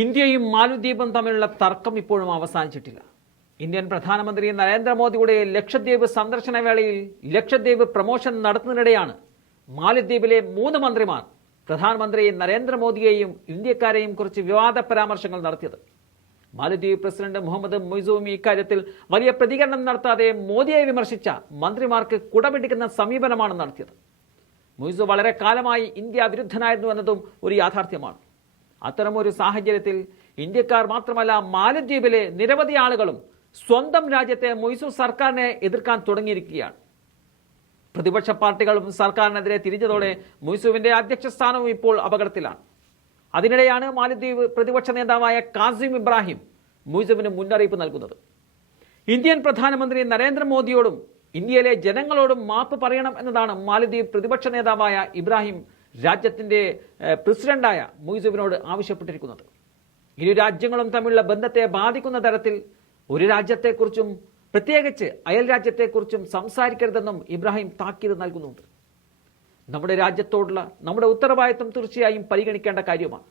ഇന്ത്യയും മാലദ്വീപും തമ്മിലുള്ള തർക്കം ഇപ്പോഴും അവസാനിച്ചിട്ടില്ല. ഇന്ത്യൻ പ്രധാനമന്ത്രി നരേന്ദ്രമോദിയുടെ ലക്ഷദ്വീപ് സന്ദർശന വേളയിൽ ലക്ഷദ്വീപ് പ്രമോഷൻ നടത്തുന്നതിനിടെയാണ് മാലദ്വീപിലെ മൂന്ന് മന്ത്രിമാർ പ്രധാനമന്ത്രി നരേന്ദ്രമോദിയെയും ഇന്ത്യക്കാരെയും കുറിച്ച് വിവാദ പരാമർശങ്ങൾ നടത്തിയത്. മാലദ്വീപ് പ്രസിഡന്റ് മുഹമ്മദ് മൊയ്സൂമി ഇക്കാര്യത്തിൽ വലിയ പ്രതികരണം നടത്താതെ മോദിയെ വിമർശിച്ച മന്ത്രിമാർക്ക് കുടപിടിക്കുന്ന സമീപനമാണ് നടത്തിയത്. മൊയ്സു വളരെ കാലമായി ഇന്ത്യ വിരുദ്ധനായിരുന്നു എന്നതും ഒരു യാഥാർത്ഥ്യമാണ്. അത്തരമൊരു സാഹചര്യത്തിൽ ഇന്ത്യക്കാർ മാത്രമല്ല മാലദ്വീപിലെ നിരവധി ആളുകളും സ്വന്തം രാജ്യത്തെ മൊയ്സു സർക്കാരിനെ എതിർക്കാൻ തുടങ്ങിയിരിക്കുകയാണ്. പ്രതിപക്ഷ പാർട്ടികളും സർക്കാരിനെതിരെ തിരിഞ്ഞതോടെ മൊയ്സുവിന്റെ അധ്യക്ഷ സ്ഥാനവും ഇപ്പോൾ അപകടത്തിലാണ്. അതിനിടെയാണ് മാലദ്വീപ് പ്രതിപക്ഷ നേതാവായ കാസിം ഇബ്രാഹിം മൊയ്സുവിന് മുന്നറിയിപ്പ് നൽകുന്നത്. ഇന്ത്യൻ പ്രധാനമന്ത്രി നരേന്ദ്രമോദിയോടും ഇന്ത്യയിലെ ജനങ്ങളോടും മാപ്പ് പറയണം എന്നതാണ് മാലദ്വീപ് പ്രതിപക്ഷ നേതാവായ ഇബ്രാഹിം രാജ്യത്തിന്റെ ഏഹ്, പ്രസിഡന്റായ മൊയ്സുവിനോട് ആവശ്യപ്പെട്ടിരിക്കുന്നത്. ഇരു രാജ്യങ്ങളും തമ്മിലുള്ള ബന്ധത്തെ ബാധിക്കുന്ന തരത്തിൽ ഒരു രാജ്യത്തെക്കുറിച്ചും പ്രത്യേകിച്ച് അയൽ രാജ്യത്തെക്കുറിച്ചും സംസാരിക്കരുതെന്നും ഇബ്രാഹിം താക്കീത് നൽകുന്നുണ്ട്. നമ്മുടെ രാജ്യത്തോടുള്ള നമ്മുടെ ഉത്തരവാദിത്വം തീർച്ചയായും പരിഗണിക്കേണ്ട കാര്യമാണ്.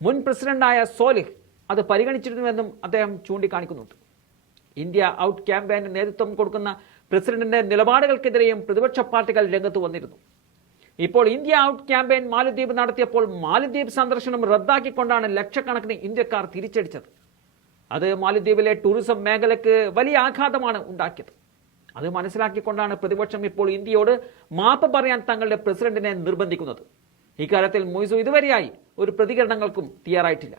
മുൻ പ്രസിഡന്റായ സോലിഹ് അത് പരിഗണിച്ചിരുന്നുവെന്നും അദ്ദേഹം ചൂണ്ടിക്കാണിക്കുന്നുണ്ട്. ഇന്ത്യ ഔട്ട് ക്യാമ്പയിന് നേതൃത്വം കൊടുക്കുന്ന പ്രസിഡന്റിന്റെ നിലപാടുകൾക്കെതിരെയും പ്രതിപക്ഷ പാർട്ടികൾ രംഗത്ത് വന്നിരുന്നു. ഇപ്പോൾ ഇന്ത്യ ഔട്ട് ക്യാമ്പയിൻ മാലദ്വീപ് നടത്തിയപ്പോൾ മാലദ്വീപ് സന്ദർശനം റദ്ദാക്കിക്കൊണ്ടാണ് ലക്ഷക്കണക്കിന് ഇന്ത്യക്കാർ തിരിച്ചടിച്ചത്. അത് മാലദ്വീപിലെ ടൂറിസം മേഖലയ്ക്ക് വലിയ ആഘാതമാണ് ഉണ്ടാക്കിയത്. അത് മനസ്സിലാക്കിക്കൊണ്ടാണ് പ്രതിപക്ഷം ഇപ്പോൾ ഇന്ത്യയോട് മാപ്പ് പറയാൻ തങ്ങളുടെ പ്രസിഡന്റിനെ നിർബന്ധിക്കുന്നത്. ഇക്കാര്യത്തിൽ മൊയ്സു ഇതുവരെയായി ഒരു പ്രതികരണങ്ങൾക്കും തയ്യാറായിട്ടില്ല.